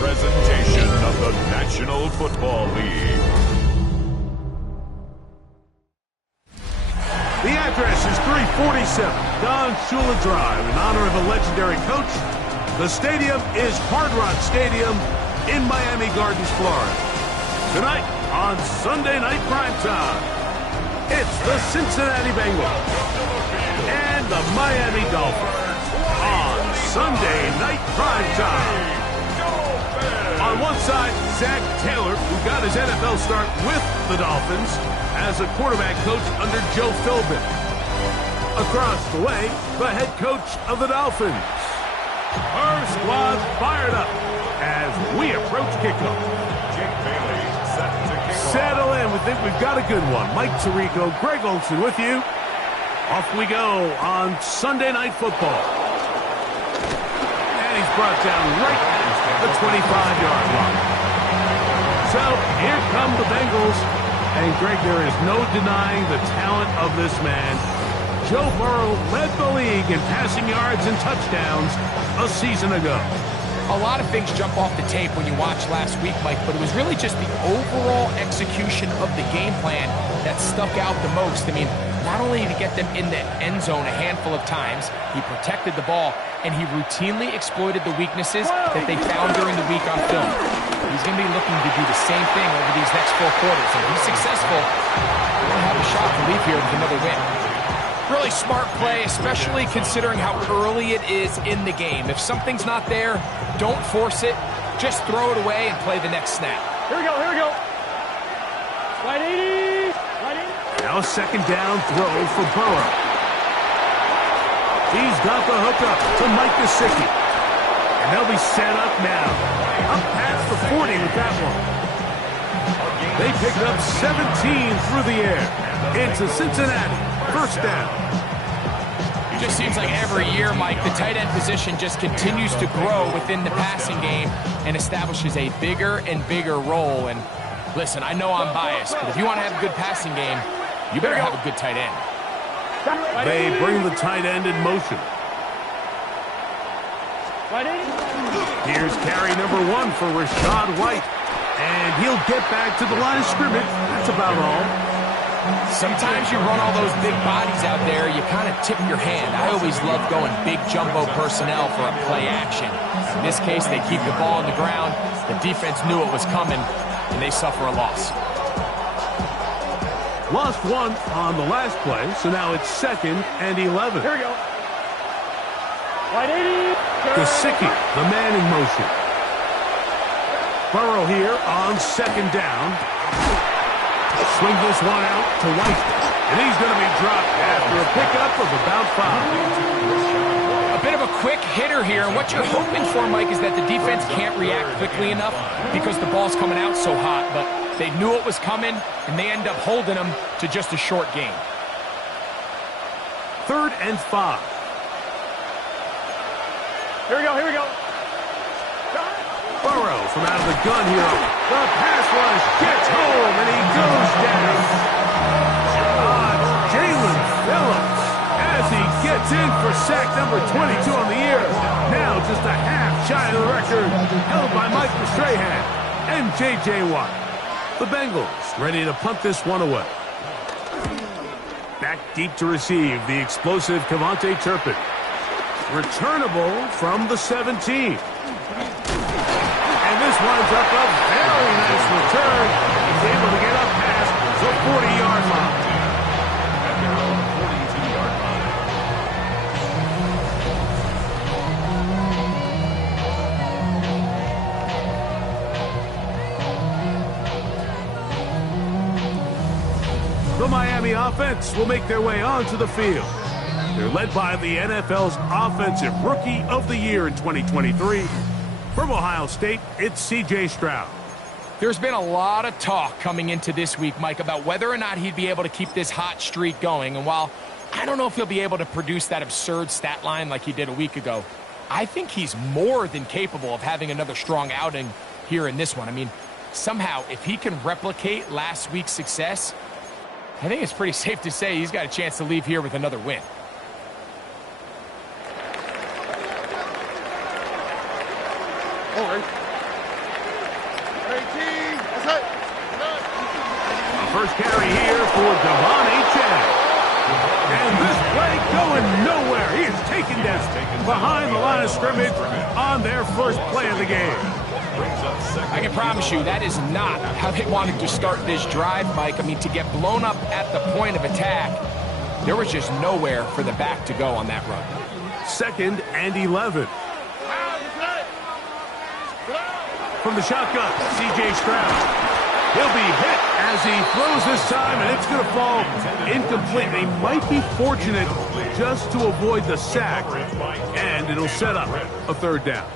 presentation of the National Football League. The address is 347 Don Shula Drive in honor of a legendary coach. The stadium is Hard Rock Stadium in Miami Gardens, Florida. Tonight on Sunday Night Primetime, it's the Cincinnati Bengals and the Miami Dolphins on Sunday Night Primetime. On one side, Zach Taylor, who got his NFL start with the Dolphins as a quarterback coach under Joe Philbin. Across the way, the head coach of the Dolphins. Our squad fired up as we approach kickoff. Settle in. We think we've got a good one. Mike Tirico, Greg Olson with you. Off we go on Sunday Night Football. And he's brought down right at the 25-yard line. So here come the Bengals. And Greg, there is no denying the talent of this man. Joe Burrow led the league in passing yards and touchdowns a season ago. A lot of things jump off the tape when you watch last week, Mike, but it was really just the overall execution of the game plan that stuck out the most. I mean, not only did he get them in the end zone a handful of times, he protected the ball, and he routinely exploited the weaknesses that they found during the week on film. He's going to be looking to do the same thing over these next 4 quarters. If he's successful, he'll have a shot to leave here with another win. Really smart play, especially considering how early it is in the game. If something's not there, don't force it. Just throw it away and play the next snap. Here we go, here we go. Right 80. Right 80. Now a second down throw for Burrow. He's got the hook up to Mike Gesicki. And they'll be set up now. Up past the 40 with that one. They picked up 17 through the air. Into Cincinnati. First down. It just seems like every year, Mike, the tight end position just continues to grow within the passing game and establishes a bigger and bigger role. And listen, I know I'm biased, but if you want to have a good passing game, you better have a good tight end. They bring the tight end in motion. Here's carry number 1 for Rashad White. And he'll get back to the line of scrimmage. That's about all. Sometimes you run all those big bodies out there, you kind of tip your hand. I always love going big jumbo personnel for a play action. In this case, they keep the ball on the ground. The defense knew it was coming, and they suffer a loss. Lost 1 on the last play, so now it's 2nd and 11. Here we go. Right 80. Gesicki, the man in motion. Burrow here on second down. Swing this one out to White. And he's going to be dropped after a pickup of about 5. A bit of a quick hitter here. And what you're hoping for, Mike, is that the defense can't react quickly enough because the ball's coming out so hot. But they knew it was coming, and they end up holding them to just a short gain. 3rd and 5. Here we go, here we go. Burrow from out of the gun here. The pass rush gets home, and he goes down. Jalen Phillips as he gets in for sack number 22 on the year. Now just a half shy of the record held by Michael Strahan and J.J. Watt. The Bengals ready to punt this one away. Back deep to receive the explosive Kevontae Turpin. Returnable from the 17. And this winds up a very nice return. He's able to get up past the 40-yard line. The Miami offense will make their way onto the field. They're led by the NFL's Offensive Rookie of the Year in 2023. From Ohio State, it's C.J. Stroud. There's been a lot of talk coming into this week, Mike, about whether or not he'd be able to keep this hot streak going. And while I don't know if he'll be able to produce that absurd stat line like he did a week ago, I think he's more than capable of having another strong outing here in this one. I mean, somehow, if he can replicate last week's success, I think it's pretty safe to say he's got a chance to leave here with another win. scrimmage on their first play of the game. I can promise you that is not how they wanted to start this drive, Mike. I mean, to get blown up at the point of attack, there was just nowhere for the back to go on that run. 2nd and 11. From the shotgun, C.J. Stroud. He'll be hit as he throws this time, and it's going to fall incomplete. They might be fortunate just to avoid the sack, and it'll set up a 3rd down.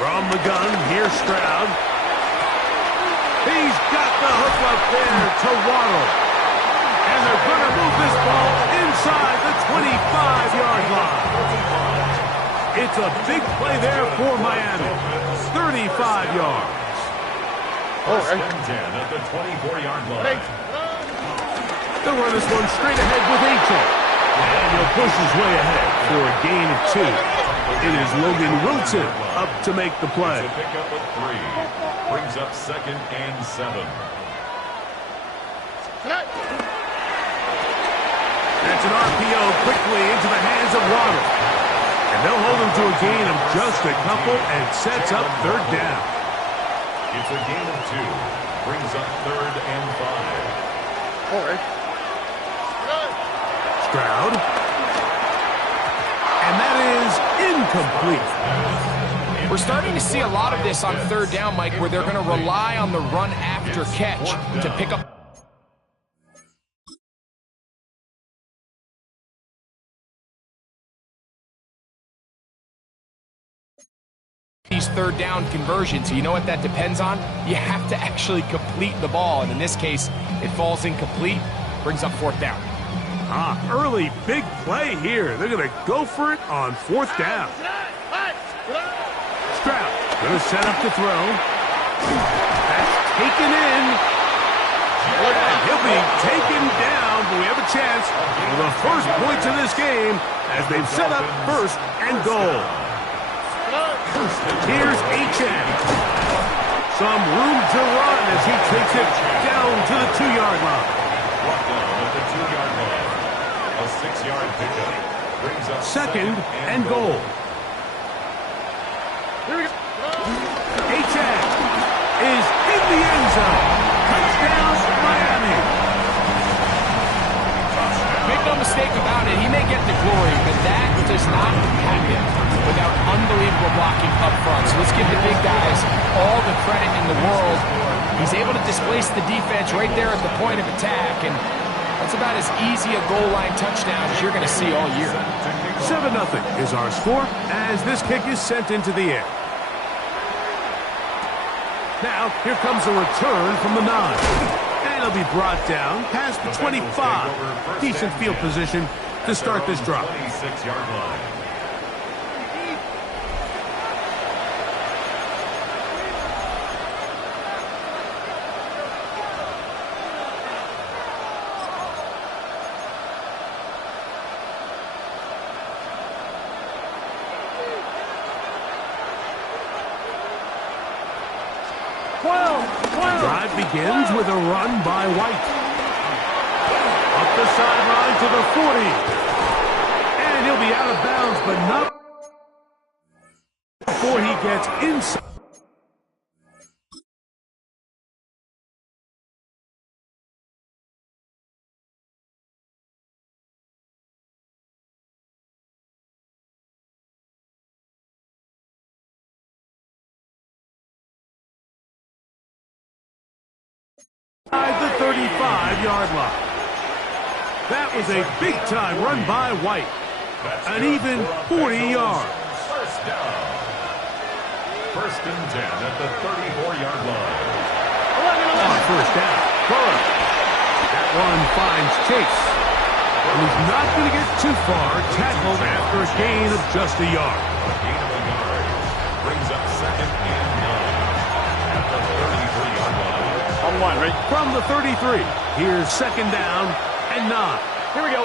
From the gun, here's Stroud. He's got the hook up there to Waddle. And they're going to move this ball inside the 25-yard line. It's a big play there for Miami. 35 yards. First and 10 at the 24-yard line. They'll run this one straight ahead with H.A. And he'll push his way ahead for a gain of 2. It is Logan Wilson up to make the play. To pick up a 3. Brings up 2nd and 7. That's an RPO quickly into the hands of Waddle. And they'll hold him to a gain of just a couple and sets up 3rd down. It's a gain of 2. Brings up 3rd and 5. Stroud. And that is incomplete. We're starting to see a lot of this on 3rd down, Mike, where they're going to rely on the run after catch to pick up these 3rd down conversions. You know what that depends on? You have to actually complete the ball, and in this case, it falls incomplete, brings up 4th down. Early big play here. They're going to go for it on 4th down. Stroud going to set up to throw. That's taken in. And he'll be taken down, but we have a chance for the first points of this game as they've set up 1st and goal. Here's H.M. Some room to run as he takes it down to the 2-yard line. Brought down at the 2-yard line. A 6-yard pickup. Brings up 2nd and goal. H.M. is in the end zone. Touchdown, Miami. Make no mistake about it, he may get the glory, but that does not happen without unbelievable blocking up front. So let's give the big guys all the credit in the world. He's able to displace the defense right there at the point of attack, and that's about as easy a goal line touchdown as you're going to see all year. 7-0 is our score as this kick is sent into the air. Now, here comes a return from the 9. And he'll be brought down past the 25. Decent field position to start this drive. 26-yard line. Drive begins with a run by White. Up the sideline to the 40. And he'll be out of bounds, but not before he gets inside. The 35-yard line. That was a big-time run by White. An even 40 yards. First down. 1st and 10 at the 34-yard line. On 1st down, Burrow. That one finds Chase. And he's not going to get too far. Tackled after a gain of just a yard. A gain of a yard. Brings up 2nd and 9 at the 33-yard line. From the 33, here's 2nd down and 9. Here we go.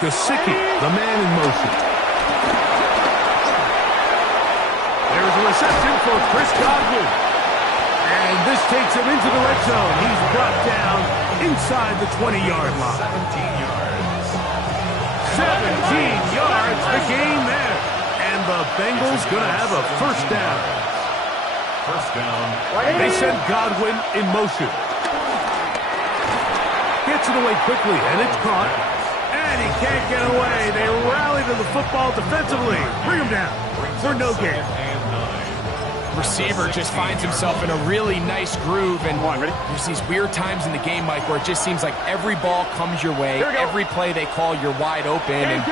Gesicki, the man in motion. There's a reception for Chris Godwin. And this takes him into the red zone. He's brought down inside the 20-yard line. 17 yards. 17 yards, the gain there. And the Bengals going to have a first down. First down. They send Godwin in motion. Gets it away quickly, and it's caught. And he can't get away. They rally to the football defensively. Bring him down for no gain. Receiver just finds himself in a really nice groove, and there's these weird times in the game, Mike, where it just seems like every ball comes your way, every play they call, you're wide open, and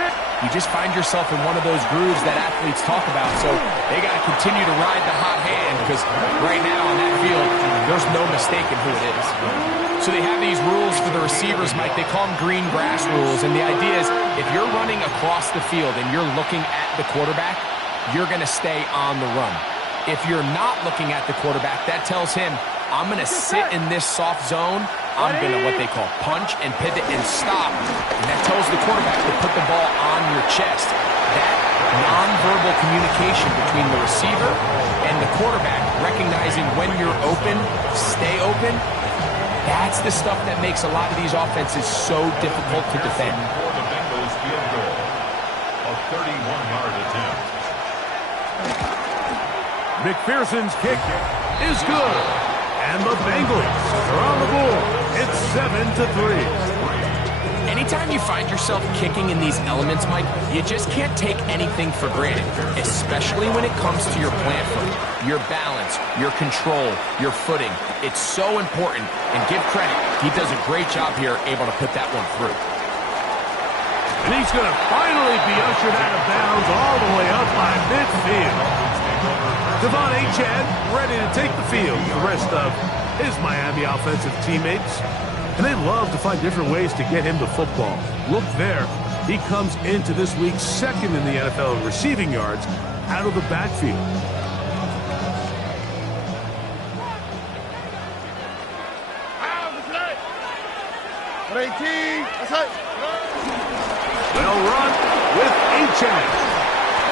you just find yourself in one of those grooves that athletes talk about. So they got to continue to ride the hot hand, because right now on that field, there's no mistaking who it is. So they have these rules for the receivers, Mike. They call them green grass rules, and the idea is if you're running across the field and you're looking at the quarterback, you're going to stay on the run. If you're not looking at the quarterback, that tells him, I'm going to sit in this soft zone. I'm going to what they call punch and pivot and stop. And that tells the quarterback to put the ball on your chest. That nonverbal communication between the receiver and the quarterback, recognizing when you're open, stay open, that's the stuff that makes a lot of these offenses so difficult to defend. For the Bengals field goal, a 31-yard attempt. McPherson's kick is good. And the Bengals are on the board. It's 7-3. Anytime you find yourself kicking in these elements, Mike, you just can't take anything for granted, especially when it comes to your plant foot, your balance, your control, your footing. It's so important, and give credit, he does a great job here able to put that one through. And he's going to finally be ushered out of bounds all the way up by midfield. Devon Achane ready to take the field with the rest of his Miami offensive teammates. And they love to find different ways to get him the football. Look there. He comes into this week second in the NFL in receiving yards out of the backfield. Well run with Achane.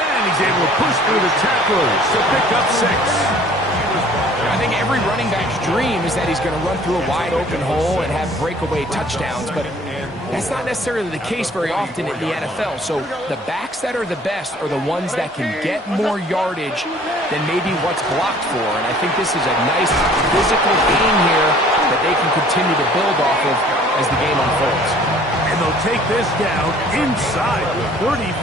And he's able to push through the tacklers to pick up 6. I think every running back's dream is that he's going to run through a wide open hole and have breakaway touchdowns, but that's not necessarily the case very often in the NFL. So the backs that are the best are the ones that can get more yardage than maybe what's blocked for. And I think this is a nice physical game here that they can continue to build off of as the game unfolds. And they'll take this down inside the 35.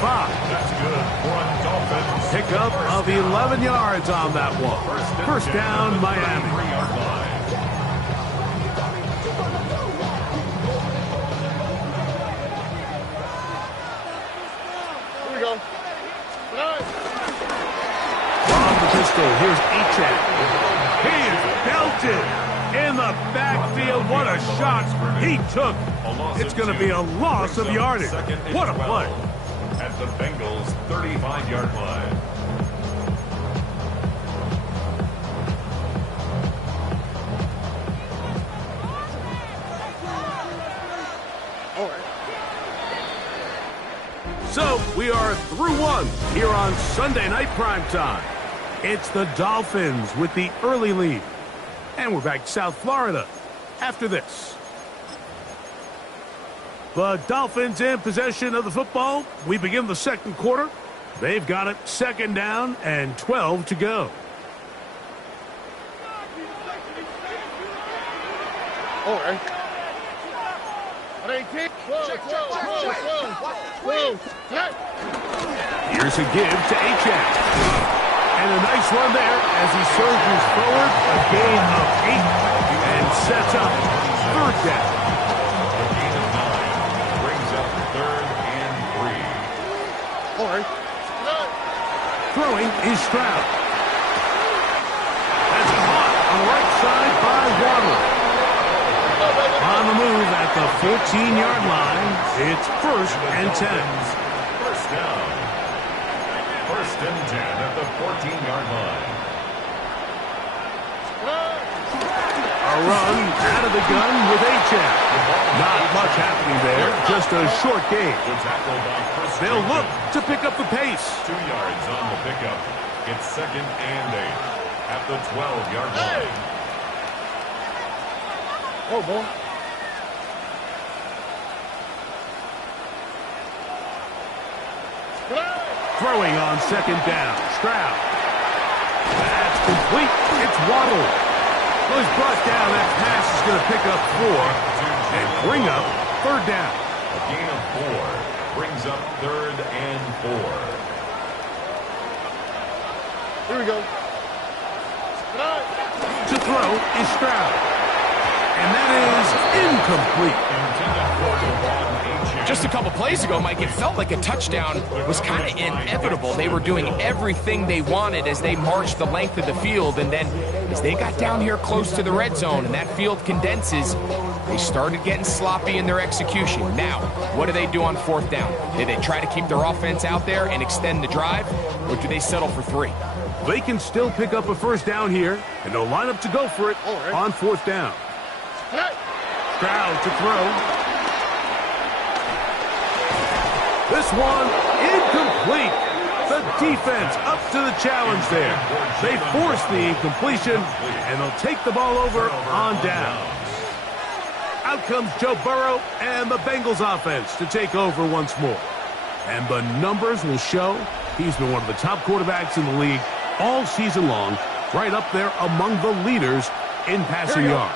That's good for a Dolphins. Pickup of 11 yards on that one. First down, Miami. 3-yard line. Here we go. From the pistol, here's Achane. He is belted in the backfield. What a shot he took. It's going to be a loss of yardage. What a play. At the Bengals' 35-yard line. So we are through one here on Sunday Night Primetime. It's the Dolphins with the early lead. And we're back to South Florida after this. The Dolphins in possession of the football. We begin the second quarter. They've got it second down and 12 to go. All right. Here's a give to Achane. And a nice run there as he surges forward. A gain of 8 and sets up third down. A gain of 9 brings up 3rd and 3. All right. Throwing is Stroud. That's caught on the right side by Waddle. On the move at the 14-yard line, it's 1st and 10. First down. 1st and 10 at the 14-yard line. A run out of the gun with Achane. Not much happening there, just a short gain. Good tackle by Chris. They'll look to pick up the pace. 2 yards on the pickup. It's 2nd and 8 at the 12-yard line. Oh, boy. throwing on second down. Stroud. That's complete. It's Waddle. Was brought down. That pass is going to pick up 4 and bring up third down. A gain of 4 brings up 3rd and 4. Here we go. To throw is Stroud. And that is incomplete. Just a couple plays ago, Mike, it felt like a touchdown was kind of inevitable. They were doing everything they wanted as they marched the length of the field, and then as they got down here close to the red zone and that field condenses, they started getting sloppy in their execution. Now, what do they do on 4th down? Do they try to keep their offense out there and extend the drive, or do they settle for 3? They can still pick up a first down here, and they'll line up to go for it on 4th down. Stroud to throw. This one incomplete. The defense up to the challenge there. They force the incompletion, and they'll take the ball over on down. Out comes Joe Burrow and the Bengals offense to take over once more. And the numbers will show he's been one of the top quarterbacks in the league all season long, right up there among the leaders in passing yards.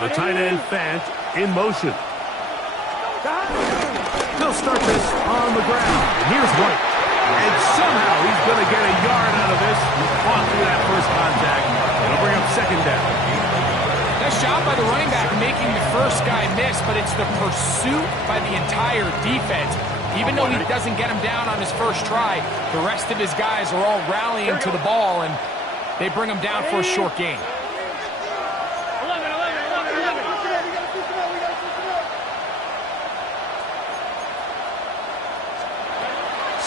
The tight end, Fant, in motion. They'll start this on the ground. And here's White. And somehow he's going to get a yard out of this off through that first contact. It'll bring up second down. Nice job by the running back making the first guy miss, but it's the pursuit by the entire defense. Even though he doesn't get him down on his first try, the rest of his guys are all rallying to the ball, and they bring him down for a short gain.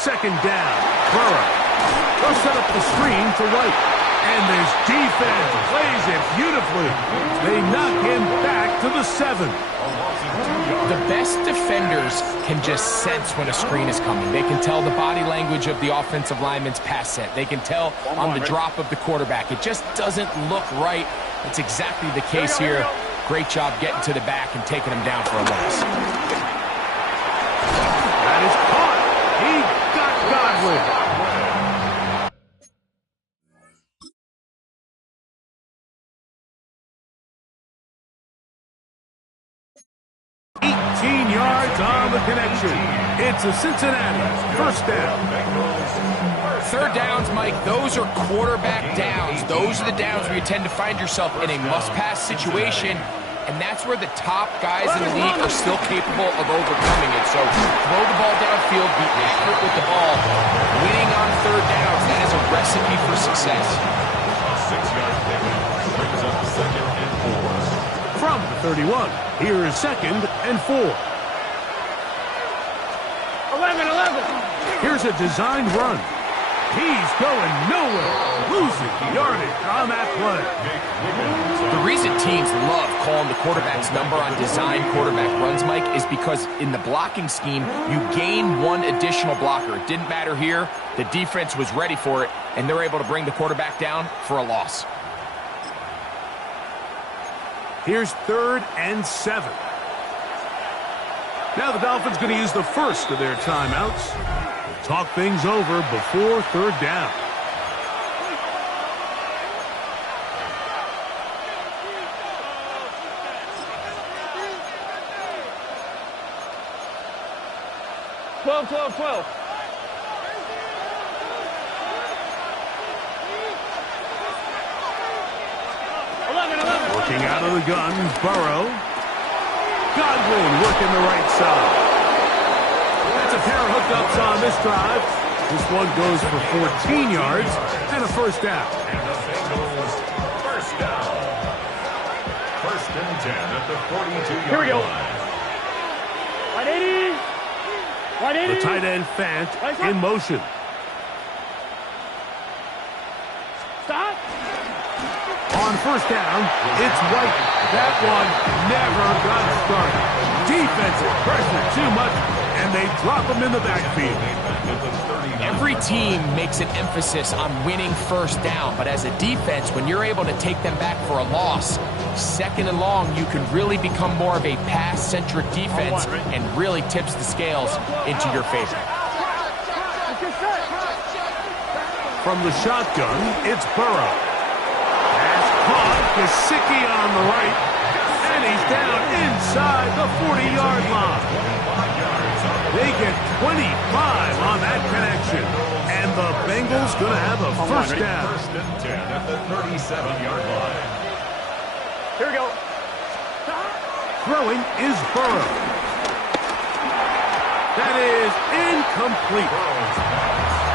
Second down. Burrow. They'll set up the screen to White. And this defense plays it beautifully. They knock him back to the 7. The best defenders can just sense when a screen is coming. They can tell the body language of the offensive lineman's pass set. They can tell on the drop of the quarterback. It just doesn't look right. It's exactly the case here. Great job getting to the back and taking him down for a loss. That is caught. He got Godwin. Yards on the connection. It's a Cincinnati first down. Third downs, Mike, those are quarterback downs. Those are the downs where you tend to find yourself in a must-pass situation, and that's where the top guys in the league are still capable of overcoming it. So throw the ball downfield, be accurate with the ball. Winning on third downs, that is a recipe for success. A 6-yard pickup brings up 2nd and 4. From the 31, here is 2nd and 4. 11. Here's a designed run. He's going nowhere. Losing yardage on that play. The reason teams love calling the quarterback's number on design quarterback runs, Mike, is because in the blocking scheme, you gain one additional blocker. It didn't matter here. The defense was ready for it, and they're able to bring the quarterback down for a loss. Here's 3rd and 7. Now the Dolphins going to use the first of their timeouts. They'll talk things over before third down. Twelve. Working out of the gun, Burrow. Godwin working the right side. That's a pair of hookups on this drive. This one goes for 14 yards and a first down. And the Bengals first down. 1st and 10 at the 42-yard Here we go. line. 180. The tight end, Fant, in motion. Stop. On first down, it's White. That one never got started. Defensive pressure too much, and they drop him in the backfield. Every team makes an emphasis on winning first down, but as a defense, when you're able to take them back for a loss, 2nd and long, you can really become more of a pass-centric defense and really tips the scales into your favor. from the shotgun, it's Burrow. Pass caught, Gesicki on the right, and he's down inside the 40-yard line. They get 25 on that connection, and the Bengals going to have a first down. First and 10 at the 37-yard line. Here we go. Throwing is Burrow. That is incomplete.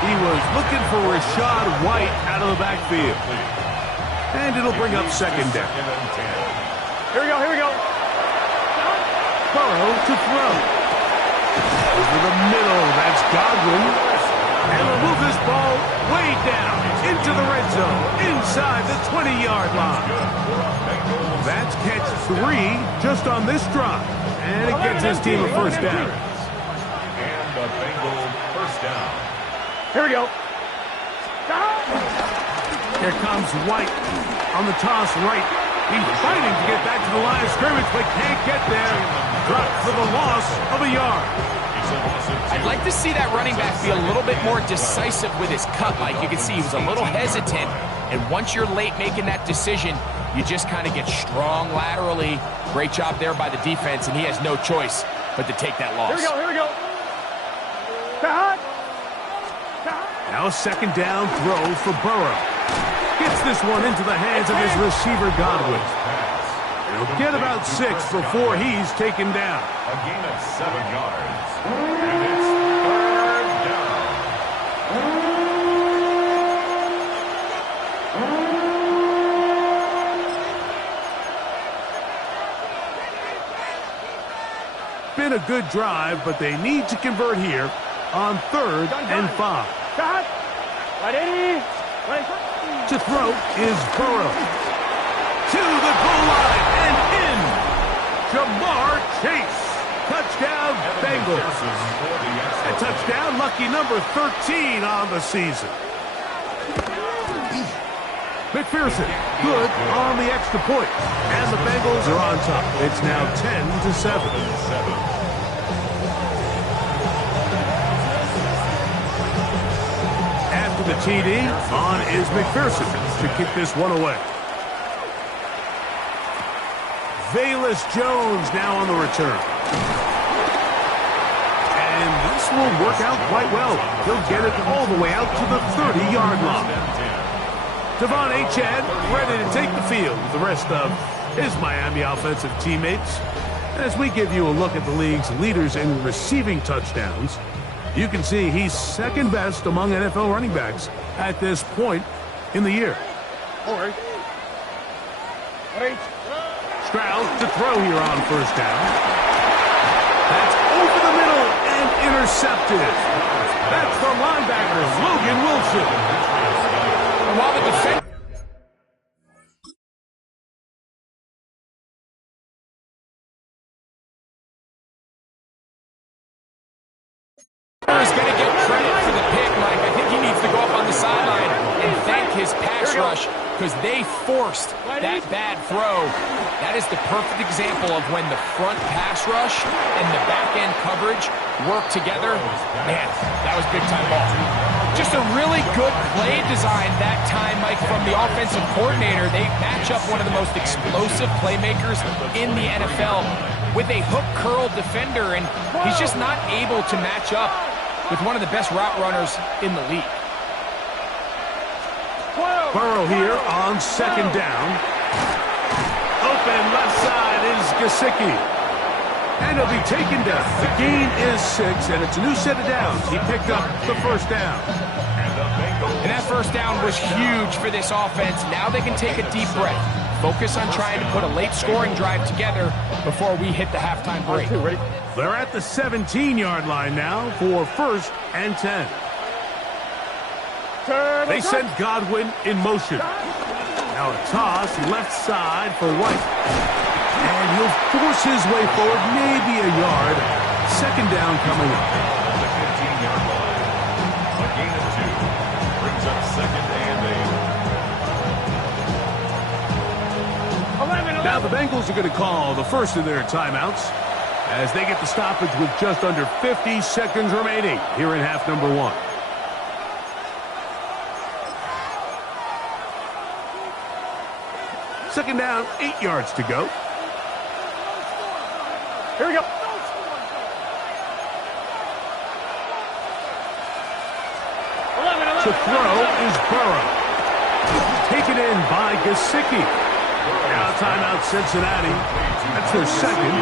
He was looking for Rashad White out of the backfield. And it'll bring up second down. Here we go, here we go. Burrow to throw. Over the middle, that's Godwin. And they'll move this ball way down into the red zone, inside the 20-yard line. That's catch 3 just on this drive. And it gets his team a first down. And the Bengals first down. Here we go. Here comes White on the toss right. He's fighting to get back to the line of scrimmage, but can't get there. Dropped for the loss of a yard. I'd like to see that running back be a little bit more decisive with his cut, Mike. You can see he was a little hesitant, and once you're late making that decision, you just kind of get strong laterally. Great job there by the defense, and he has no choice but to take that loss. Here we go, here we go. Now a second down throw for Burrow. Gets this one into the hands of his receiver, Godwin. He'll get about 6 before he's taken down. A gain of 7 yards. And it's third down. Been a good drive, but they need to convert here on 3rd and 5. Cut. 180. To throw is Burrow. To the goal line and in. Jamar Chase. Touchdown, Bengals. A touchdown, lucky number 13 on the season. McPherson, good on the extra point. And the Bengals are on top. It's now 10-7. After the TD, on is McPherson to kick this one away. Velus Jones now on the return. And this will work out quite well. He'll get it all the way out to the 30-yard line. Devon Achane ready to take the field with the rest of his Miami offensive teammates. As we give you a look at the league's leaders in receiving touchdowns, you can see he's second best among NFL running backs at this point in the year. Stroud to throw here on first down. That's over the middle and intercepted. That's the linebacker, Logan Wilson. And while the defense is going to get credit for the pick, Mike. I think he needs to go up on the sideline and thank his pass rush because they forced that bad throw. That is the perfect example of when the front pass rush and the back-end coverage work together. Man, that was big-time ball. Just a really good play design that time, Mike, from the offensive coordinator. They match up one of the most explosive playmakers in the NFL with a hook curl defender, and he's just not able to match up with one of the best route runners in the league. Burrow here on second down. Open left side is Gesicki. And he'll be taken down. The gain is 6, and it's a new set of downs. He picked up the first down. And that first down was huge for this offense. Now they can take a deep breath. Focus on trying to put a late scoring drive together before we hit the halftime break. They're at the 17-yard line now for 1st and 10. They send Godwin in motion. Now a toss left side for White. And he'll force his way forward, maybe a yard. Second down coming up. The 15-yard line. A gain of 2. Brings up 2nd and 8. Now the Bengals are going to call the first of their timeouts as they get the stoppage with just under 50 seconds remaining here in half number 1. Second down, 8 yards to go. Here we go. To throw is Burrow. Taken in by Gesicki. Now timeout Cincinnati. That's their second,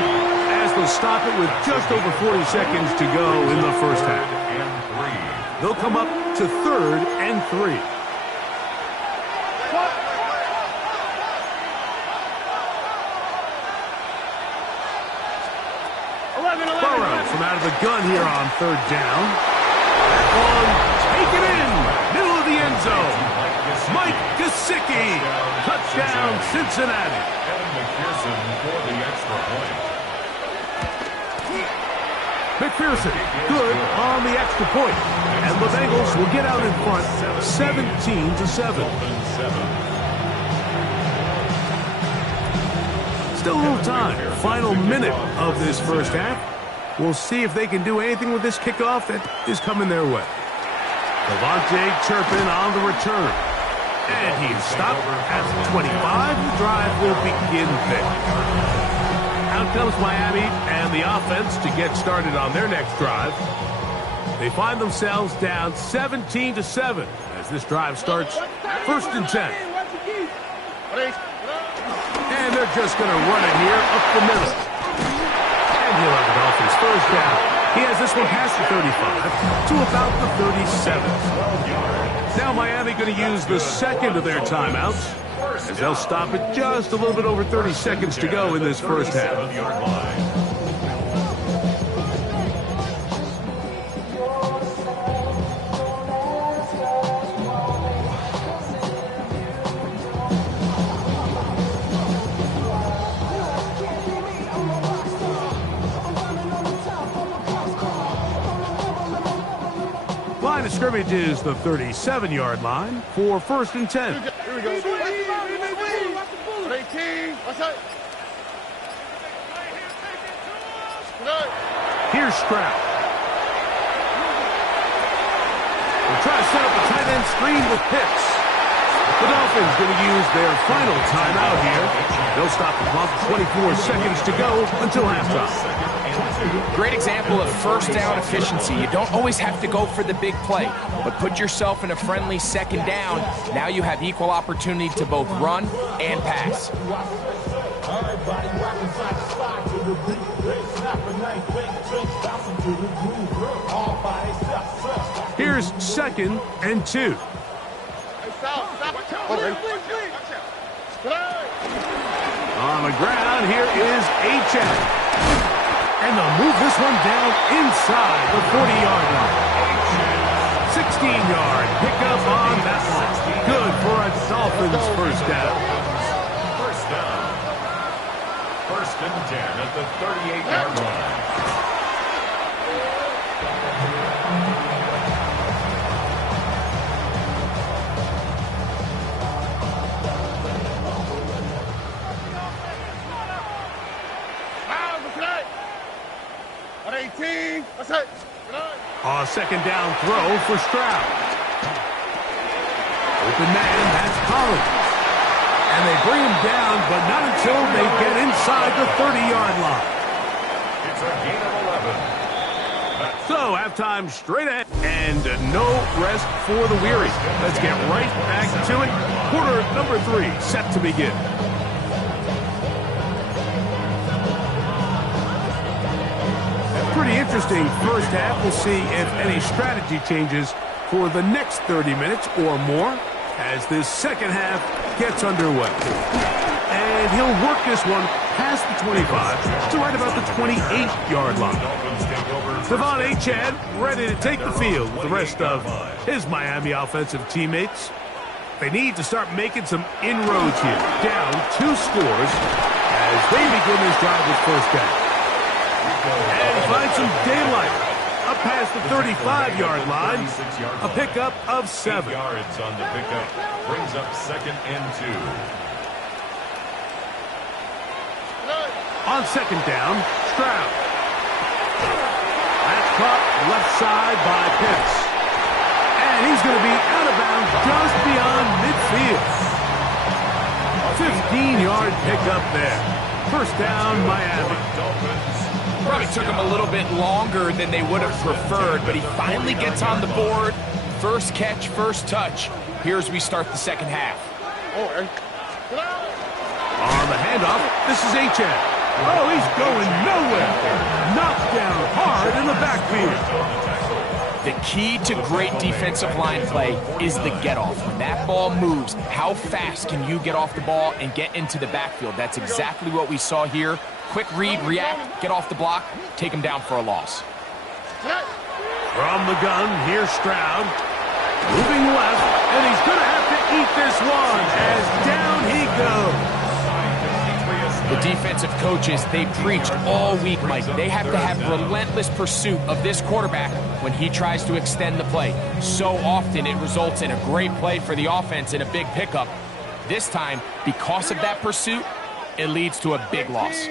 as they'll stop it with just over 40 seconds to go in the first half. They'll come up to 3rd and 3. Burrow from out of the gun here on 3rd down. That one taken in, middle of the end zone. Mike Gesicki, touchdown Cincinnati. McPherson for the extra point. McPherson, good on the extra point. And the Bengals will get out in front, 17-7. Still a little time. Final minute of this first half. We'll see if they can do anything with this kickoff that is coming their way. Devontae Turpin on the return. And he's stopped at the 25. The drive will begin there. Out comes Miami and the offense to get started on their next drive. They find themselves down 17-7 as this drive starts 1st and 10. And they're just going to run it here up the middle. And he'll have it off his first down. He has this one past the 35 to about the 37. Now Miami going to use the second of their timeouts as they'll stop it just a little bit over 30 seconds to go in this first half. Line of scrimmage is the 37-yard line for 1st and 10. Here we go. 18. Here's Stroud. We'll try to set up a tight end screen with Pitts. The Dolphins going to use their final timeout here. They'll stop the clock with 24 seconds to go until halftime. Great example of first down efficiency. You don't always have to go for the big play, but put yourself in a friendly second down. Now you have equal opportunity to both run and pass. Here's 2nd and 2. On the ground, here is Achane. And they'll move this one down inside the 40-yard line. 16-yard pickup on that one. Good for a Dolphins first down. First down. 1st and 10 at the 38-yard line. A second down throw for Stroud. Open man, that's Collins. And they bring him down, but not until they get inside the 30-yard line. It's a gain of 11. So, halftime straight ahead, and no rest for the weary. Let's get right back to it. Quarter number 3 set to begin. Pretty interesting first half. We'll see if any strategy changes for the next 30 minutes or more as this second half gets underway. And he'll work this one past the 25 to right about the 28-yard line. Devon Achane ready to take the field with the rest of his Miami offensive teammates. They need to start making some inroads here. Down 2 scores as they begin this drive with first down. And find some daylight up past the 35-yard line. A pickup of 7 yards on the pickup. Brings up 2nd and 2. On second down, Stroud. That's caught left side by Pitts. And he's going to be out of bounds just beyond midfield. 15-yard pickup there. First down, Miami. Probably took him a little bit longer than they would have preferred, but he finally gets on the board. First catch, first touch. Here's we start the second half. On the handoff, this is HN. Oh, he's going nowhere. Knocked down hard in the backfield. The key to great defensive line play is the get-off. When that ball moves, how fast can you get off the ball and get into the backfield? That's exactly what we saw here. Quick read, react, get off the block, take him down for a loss. From the gun, here's Stroud. Moving left, and he's going to have to eat this one as down he goes. The defensive coaches, they preached all week, Mike. They have to have relentless pursuit of this quarterback when he tries to extend the play. So often it results in a great play for the offense and a big pickup. This time, because of that pursuit, it leads to a big loss.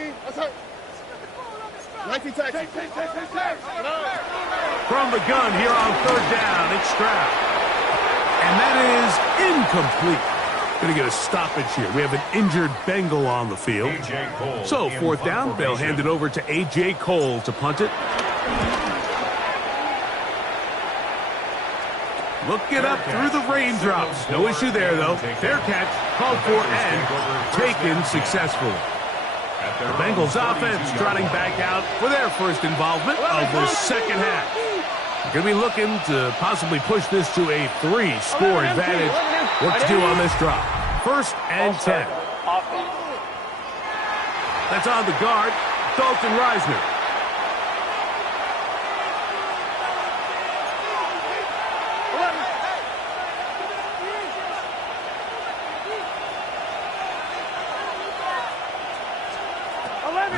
From the gun here on third down, it's Stroud. And that is incomplete. Going to get a stoppage here. We have an injured Bengal on the field. So, fourth down, they'll hand it over to A.J. Cole to punt it. Look it up through the raindrops. No issue there, though. Fair catch, called for and taken successfully. The Bengals offense trotting back out for their first involvement of the second half. Going to be looking to possibly push this to a 3-score advantage. What to do on this drive? First and 10. That's on the guard, Dalton Reisner.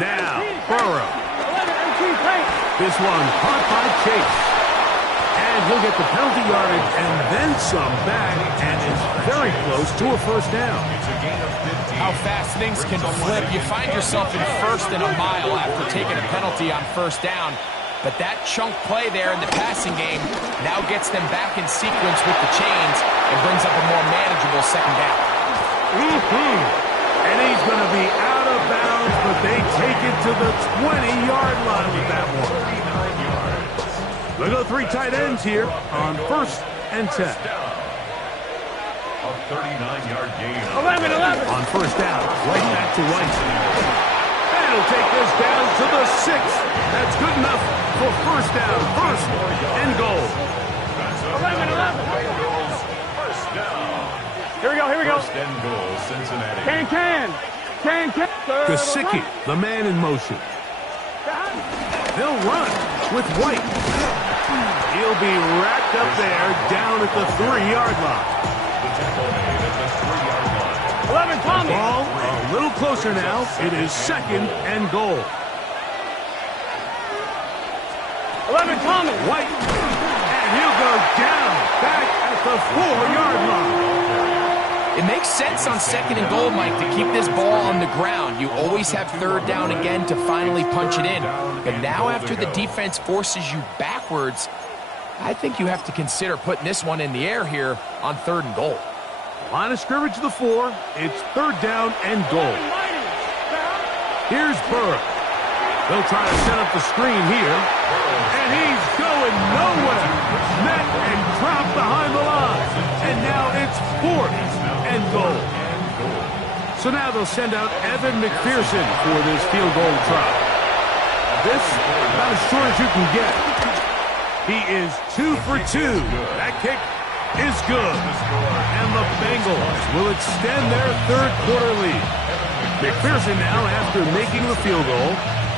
Now, Burrow. This one caught by Chase. And he'll get the penalty yardage and then some back, and is very close to a first down. How fast things can flip. You find yourself in first and a mile after taking a penalty on first down. But that chunk play there in the passing game now gets them back in sequence with the chains and brings up a more manageable second down. And he's going to be out of bounds, but they take it to the 20-yard line with that one. They'll go three tight ends here on first and 10. A 39-yard gain. 11. On first down, right back to White. And he'll take this down to the 6. That's good enough for first down, first and goal. 11. First down. Here we go. First and goal, Cincinnati. Can. Gesicki, the man in motion. They'll run with White. He'll be racked up there, down at the 3-yard line. The tackle made at the 3-yard line. 11, Tommy. Ball a little closer now. It is second and goal. 11, Tommy. White. And he'll go down, back at the 4-yard line. It makes sense on second and goal, Mike, to keep this ball on the ground. You always have third down again to finally punch it in. But now after the defense forces you backwards, I think you have to consider putting this one in the air here on third and goal. Line of scrimmage to the 4. It's third down and goal. Here's Burrow. They'll try to set up the screen here. And he's going nowhere. Met and dropped behind the line. And now it's fourth and goal. So now they'll send out Evan McPherson for this field goal try. This about as short as you can get. He is 2 for 2. That kick is good. And the Bengals will extend their third quarter lead. McPherson now, after making the field goal,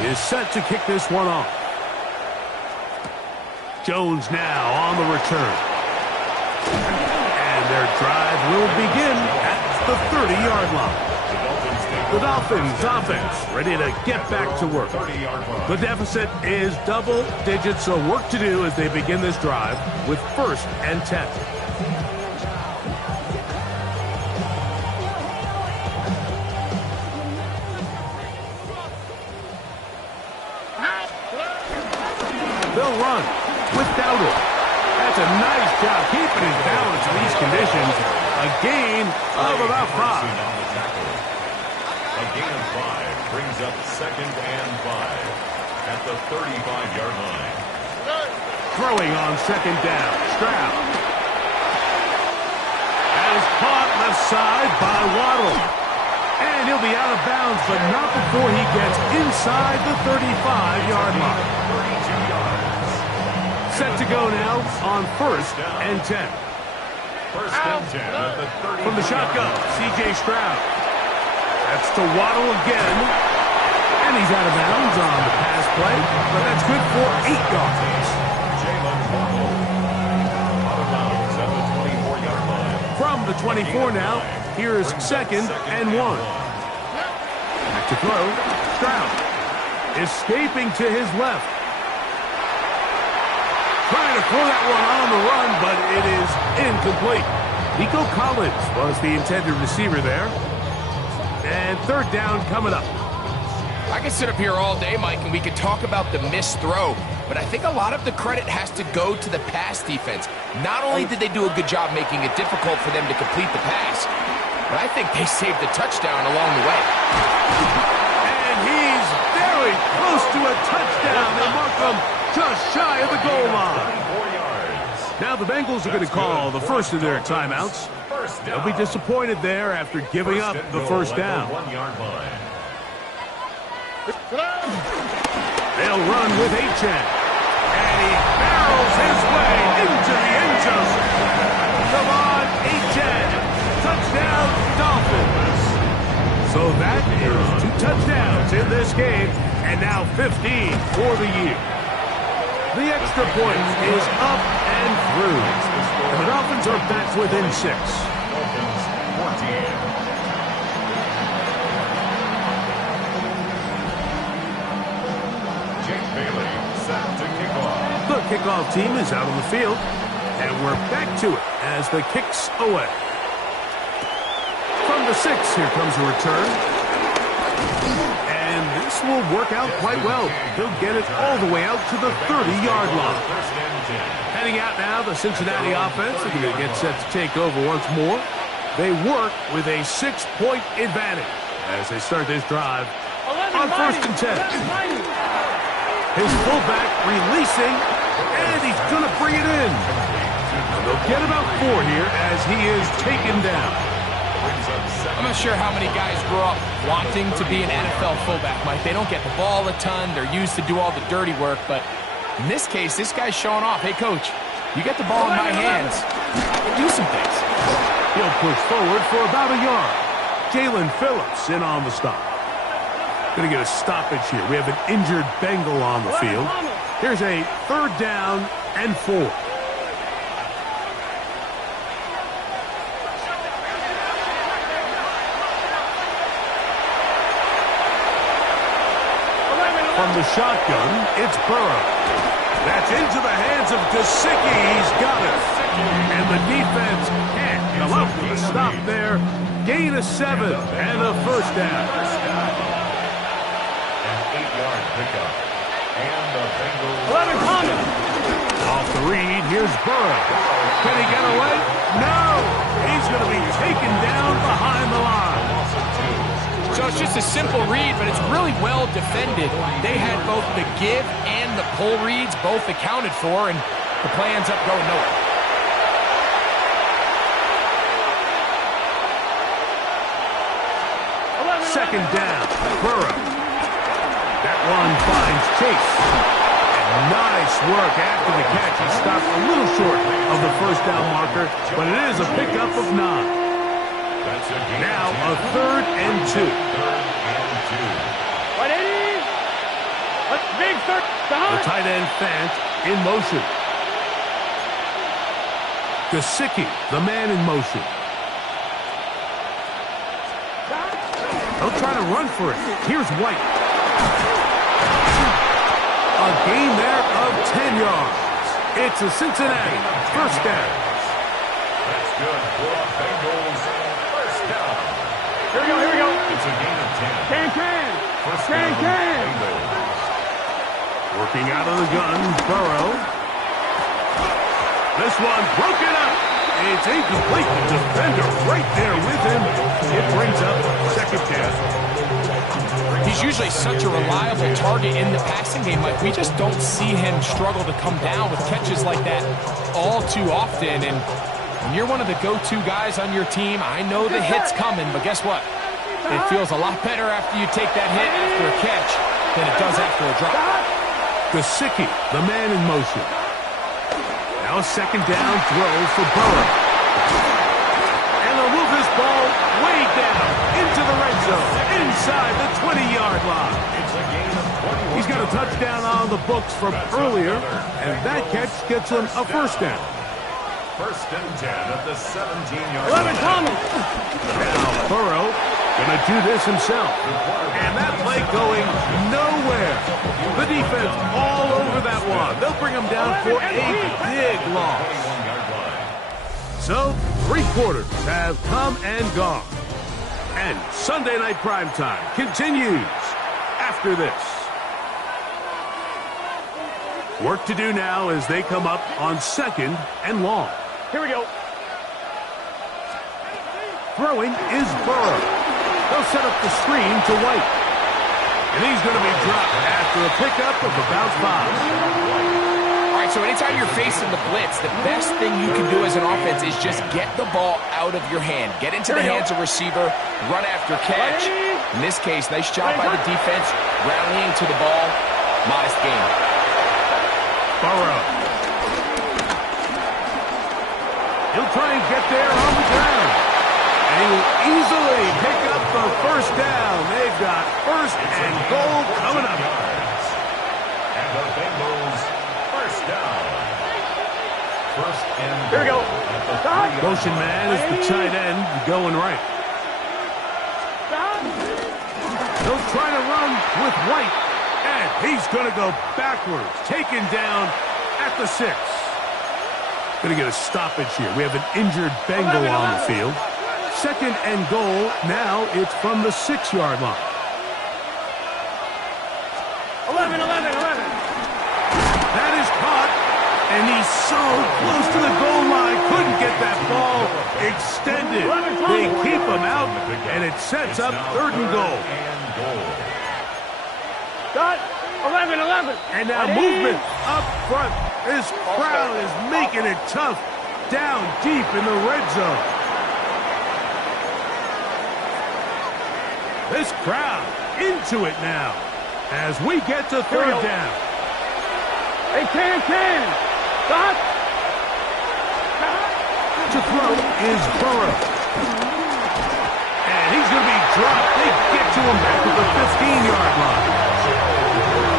is set to kick this one off. Jones now on the return. And their drive will begin at the 30-yard line. The Dolphins offense ready to get back to work. The deficit is double digits, so work to do as they begin this drive with first and 10. They'll run without it. That's a nice job keeping his balance in these conditions. A gain of about 5. gain of 5 brings up 2nd and 5 at the 35-yard line. Throwing on 2nd down. Stroud. That is caught left side by Waddle. And he'll be out of bounds, but not before he gets inside the 35-yard line. 32 yards. Set to go now on 1st and 10. 1st and 10 at the 30. From the shotgun, C.J. Stroud. That's to Waddle again. And he's out of bounds on the pass play, but that's good for 8 yards. Jalen Waddle out of bounds at the 24-yard line. From the 24 now, here's 2nd and 1. Back to throw. Stroud escaping to his left. Trying to throw that one on the run, but it is incomplete. Nico Collins was the intended receiver there. And 3rd down coming up. I could sit up here all day, Mike, and we could talk about the missed throw, but I think a lot of the credit has to go to the pass defense. Not only did they do a good job making it difficult for them to complete the pass, but I think they saved the touchdown along the way. And he's very close to a touchdown. They mark him just shy of the goal line. 34 yards. Now the Bengals are going to call the first of their timeouts. They'll be disappointed there after giving up the 1st down. 1-yard line. They'll run with Achane. And he barrels his way into the end zone. Come on, Achane. Touchdown, Dolphins. So that is 2 touchdowns in this game, and now 15 for the year. The extra point is up and through. And the Dolphins are back within 6. Dolphins 14. The kickoff team is out on the field, and we're back to it as the kicks away. From the 6, here comes a return. And this will work out quite well. He'll get it all the way out to the 30-yard line. Heading out now, the Cincinnati offense are going to get set to take over once more. They work with a 6-point advantage as they start this drive on 1st and 10. His fullback releasing, and he's going to bring it in. And they'll get about 4 here as he is taken down. I'm not sure how many guys grow up wanting to be an NFL fullback, Mike. They don't get the ball a ton. They're used to do all the dirty work. But in this case, this guy's showing off. Hey, coach, you get the ball in my hands. I can do some things. He'll push forward for about a yard. Jalen Phillips in on the stop. Going to get a stoppage here. We have an injured Bengal on the field. Here's a 3rd down and 4. From the shotgun, it's Burrow. That's into the hands of Gesicki. He's got it. And the defense can't come up with a stop there. Gain of 7 and a 1st down. 8-yard pickup. And the Bengals. 11 Condon. Off the read, here's Burrow. Can he get away? No! He's going to be taken down behind the line. So it's just a simple read, but it's really well defended. They had both the give and the pull reads both accounted for, and the play ends up going nowhere. Second down, Burrow. That one finds Chase. And nice work after the catch. He stopped a little short of the 1st down marker, but it is a pickup of 9. Now a 3rd and 2. Right 80. Let's big third. The tight end Fant in motion. Gesicki, the man in motion. They'll try to run for it. Here's White. A gain there of 10 yards. It's a Cincinnati 1st down. That's good for the Bengals. 1st down. Here we go, here we go. It's a gain of 10. Can. First Can. down, Bengals. Working out of the gun, Burrow. This one broken up. It's incomplete. The defender right there with him. It brings up 2nd down. he's usually such a reliable target in the passing game, Mike. We just don't see him struggle to come down with catches like that all too often. And when you're one of the go-to guys on your team, I know the hit's coming, but guess what? It feels a lot better after you take that hit after a catch than it does after a drop. Cincy, the man in motion. Now a second down throw for Burrow. And they'll move this ball way down into the red zone, inside the 20-yard line. He's got a touchdown on the books from earlier, and that catch gets him a first down. First and 10 at the 17-yard 11, Thomas. Now Burrow gonna do this himself. And that play going nowhere. The defense all over that one. They'll bring him down for a big loss. So, 3 quarters have come and gone. And Sunday Night Primetime continues after this. Work to do now as they come up on 2nd and long. Here we go. Throwing is Burrow. They'll set up the screen to White. And he's going to be dropped after a pickup of about 5. All right, so anytime you're facing the blitz, the best thing you can do as an offense is just get the ball out of your hand. Get into the hands of receiver, run after catch. In this case, nice job by the defense, rallying to the ball. Modest gain. Burrow. He'll try and get there on the ground. And he will easily pick up the first down. They've got first and goal coming up. And the Bengals first down. First and Here we go. Motion man is the tight end going right. They'll try to run with White. And he's going to go backwards. Taken down at the 6. Going to get a stoppage here. We have an injured Bengal on the field. Second and goal. Now it's from the 6-yard line. 11. That is caught. And he's so close to the goal line. Couldn't get that ball extended. They keep him out. And it sets up 3rd and goal. Got 11. And now movement up front. This crowd is making it tough down deep in the red zone. This crowd into it now as we get to 3rd down. Hey, can. Stop. To throw is Burrow. And he's going to be dropped. They get to him back at the 15-yard line.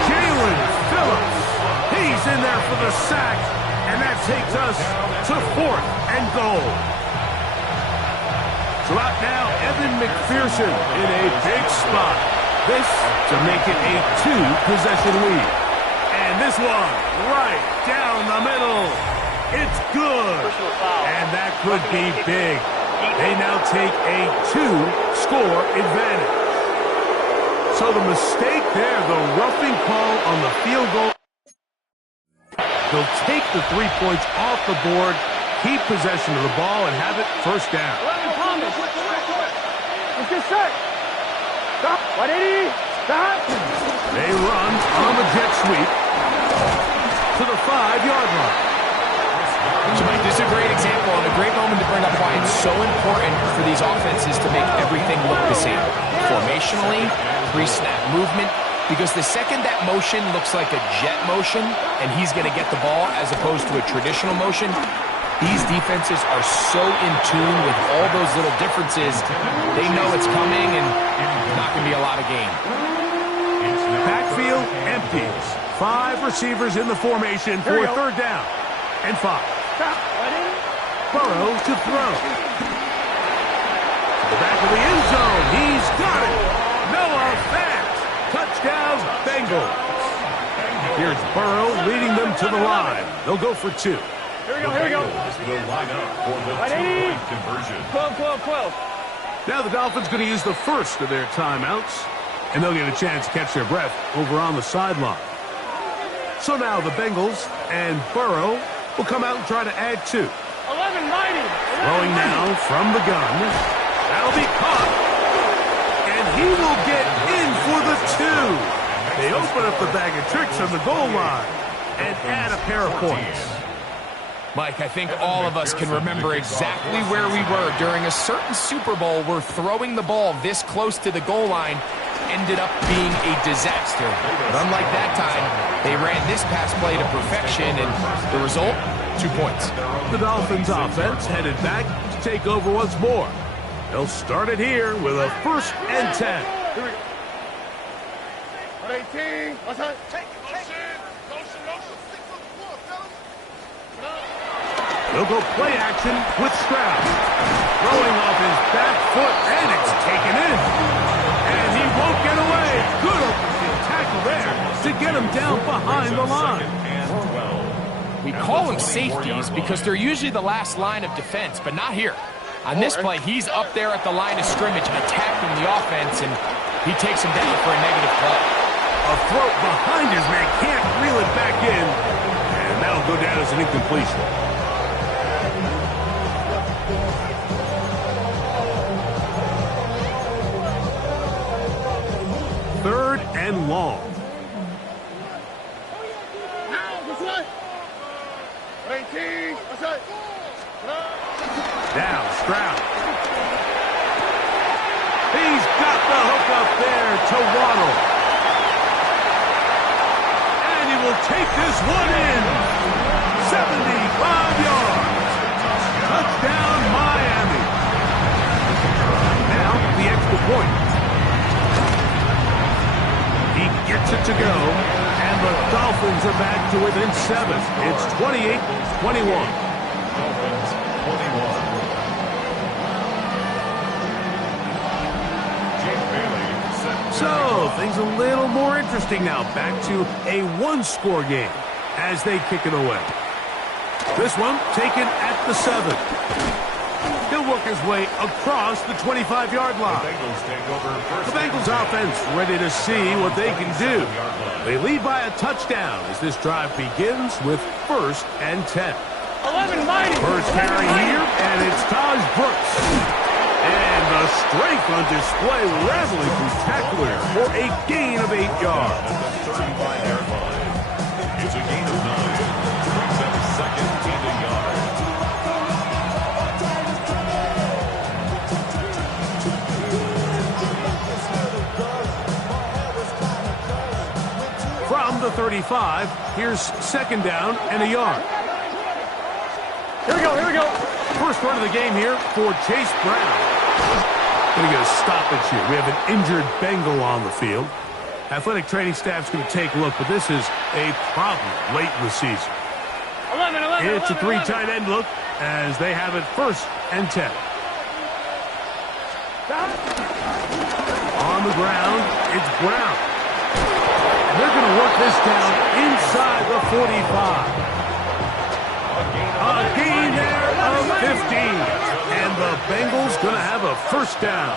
Jalen Phillips. He's in there for the sack. And that takes us to 4th and goal. So out now, Evan McPherson in a big spot. This to make it a 2-possession lead. And this one right down the middle. It's good. And that could be big. They now take a 2-score advantage. So the mistake there, the roughing call on the field goal. They'll take the 3 points off the board, keep possession of the ball, and have it first down. 11, Thomas. Let's get set. Stop. 180. Stop. They run on the jet sweep to the 5-yard line. So, Mike, this is a great example and a great moment to bring up why it's so important for these offenses to make everything look the same. Formationally, pre-snap movement, because the second that motion looks like a jet motion and he's going to get the ball as opposed to a traditional motion, these defenses are so in tune with all those little differences, they know it's coming and there's not going to be a lot of gain. Backfield empties. 5 receivers in the formation for 3rd down and 5. Stop. Burrow to throw. To the back of the end zone. He's got it. Noah Fant. Touchdown, Bengals. Here's Burrow leading them to the line. They'll go for 2. Here we go. Will line up for the 2-point conversion. 12. Now the Dolphins going to use the first of their timeouts, and they'll get a chance to catch their breath over on the sideline. So now the Bengals and Burrow will come out and try to add 2. 11, mighty. Throwing now from the gun. That'll be caught. And he will get in for the open up the bag of tricks on the goal line and add a pair of points. Mike, I think all of us can remember exactly where we were during a certain Super Bowl where throwing the ball this close to the goal line ended up being a disaster. But unlike that time, they ran this pass play to perfection, and the result, 2 points. The Dolphins offense headed back to take over once more. They'll start it here with a 1st and 10. Here we go. 18. They'll go play action with Stroud. Throwing off his back foot, and it's taken in. And he won't get away. Good open field tackle there to get him down behind the line. We call them safeties because they're usually the last line of defense, but not here. On this play, he's up there at the line of scrimmage attacking the offense, and he takes him down for a negative play. A throw behind his man, can't reel it back in. And that'll go down as an incompletion. 3rd and long. Down, Stroud. He's got the hook up there to Waddle. And he will take this one in. 75 yards. Touchdown, Miami. Now, the extra point. He gets it to go, and the Dolphins are back to within 7. It's 28-21. So, things a little more interesting now. Back to a 1-score game as they kick it away. This one taken at the 7. He'll work his way across the 25-yard line. The Bengals offense ready to see what they can do. They lead by a touchdown as this drive begins with 1st and 10. 11 mighty. First carry here, and it's Taj Brooks. And the strength on display, rattling through tacklers for a gain of 8 yards. At the 35-yard line. It's a gain of 9. Brings up 2nd and a yard. From the 35, here's 2nd down and a yard. Here we go, here we go. First run of the game here for Chase Brown. Going to get a stoppage here. We have an injured Bengal on the field. Athletic training staff's going to take a look, but this is a problem late in the season. 11. It's a 3 tight end look as they have it 1st and 10. On the ground, it's Brown. And they're going to work this down inside the 45. A gain there of 15. And the Bengals going to have a 1st down.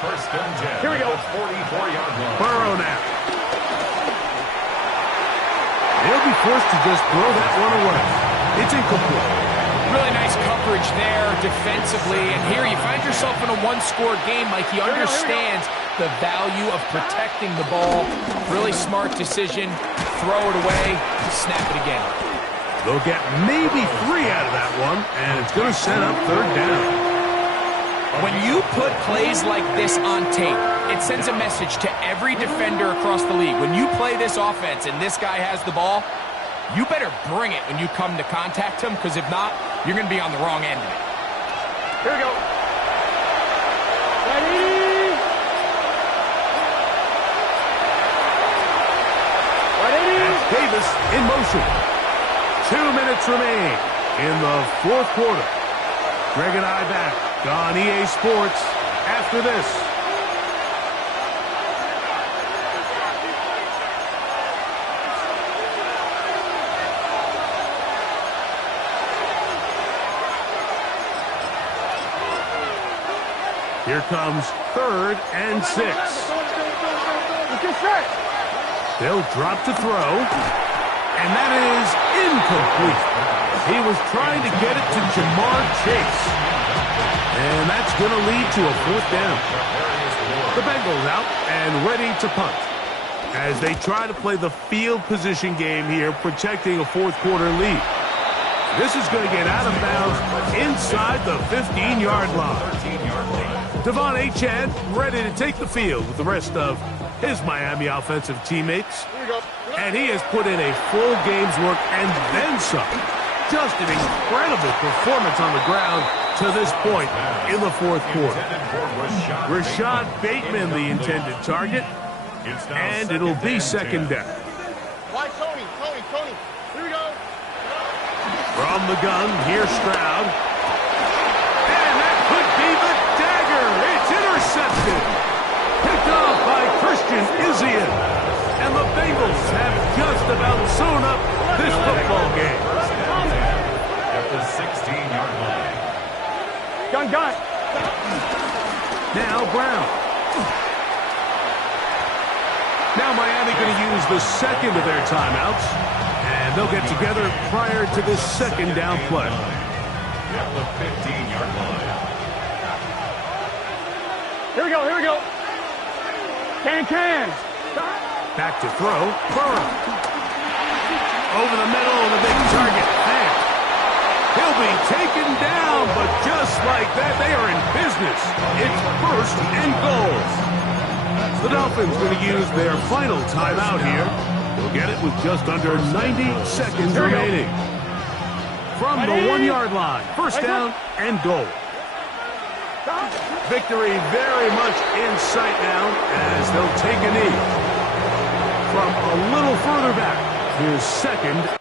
1st and 10. Here we go. 44-yard line. Burrow now. They'll be forced to just throw that one away. It's incomplete. Really nice coverage there defensively. And here you find yourself in a 1-score game. Mike, he understands the value of protecting the ball. Really smart decision. Throw it away. Snap it again. They'll get maybe 3 out of that one, and it's going to set up 3rd down. When you put plays like this on tape, it sends a message to every defender across the league. When you play this offense and this guy has the ball, you better bring it when you come to contact him, because if not, you're going to be on the wrong end of it. Here we go. Ready? That's Davis in motion. 2 minutes remain in the 4th quarter. Greg and I back on EA Sports after this. Here comes 3rd and 6. They'll drop to throw. And that is incomplete. He was trying to get it to Jamar Chase. And that's going to lead to a 4th down. The Bengals out and ready to punt. as they try to play the field position game here, protecting a fourth-quarter lead. This is going to get out of bounds inside the 15-yard line. Devon Achane ready to take the field with the rest of his Miami offensive teammates. And he has put in a full game's work and then some. Just an incredible performance on the ground to this point in the fourth quarter. Rashad Bateman, the intended target, and it'll be second down. Why, Tony? Here we go. From the gun, here's Stroud. And that could be the dagger. It's intercepted. Picked off by Christian Izien. And the Bengals have just about sewn up this football game. At the 16-yard line. Gun. Now Brown. Now Miami going to use the second of their timeouts. And they'll get together prior to this second down play. At the 15-yard line. Here we go. Can. Back to throw. Burrow. Over the middle of the big target. Man. He'll be taken down, but just like that, they are in business. It's first and goal. The Dolphins going to use their final timeout here. They'll get it with just under 90 seconds remaining. From the 1-yard line, first down and goal. Victory very much in sight now as they'll take a knee. From a little further back, here's second.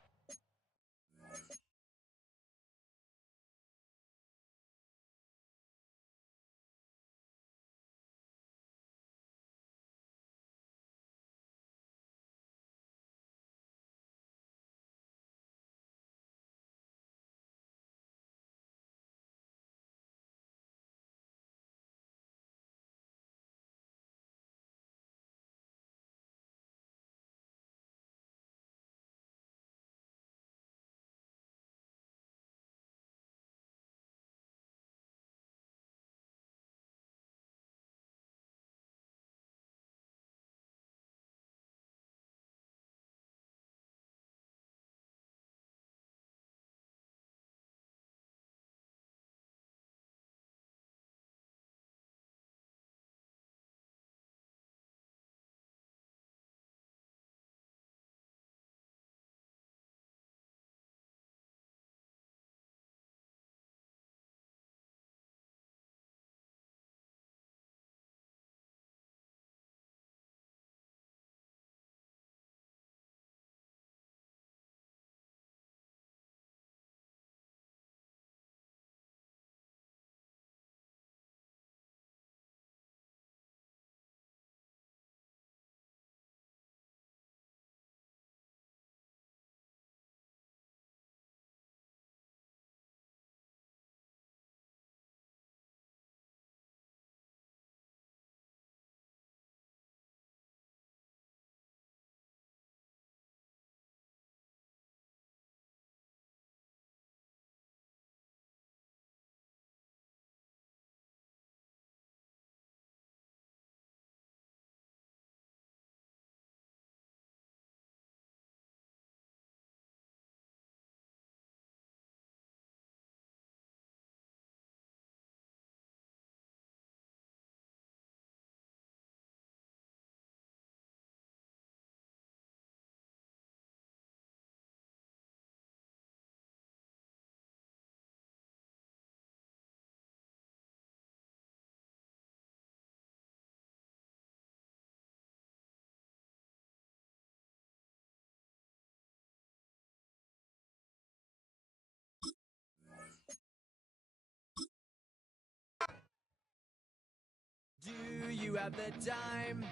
Do you have the time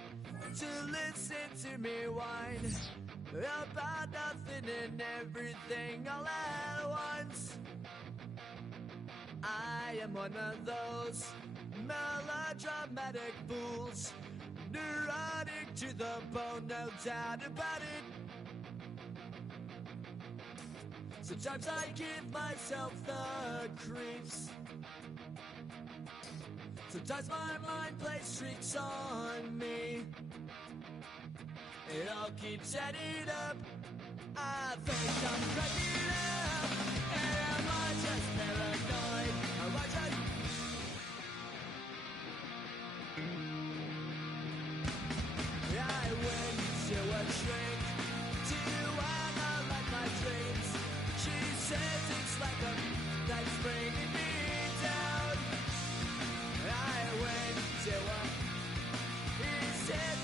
to listen to me whine about nothing and everything all at once? I am one of those melodramatic fools, neurotic to the bone, no doubt about it. Sometimes I give myself the creeps. Sometimes my mind plays tricks on me. It all keeps adding up. I think I'm cracking up. And am I just paranoid? Am I just... I went to a shrink to analyze my dreams. She says it's like a that's bringing me down. I went to a... He said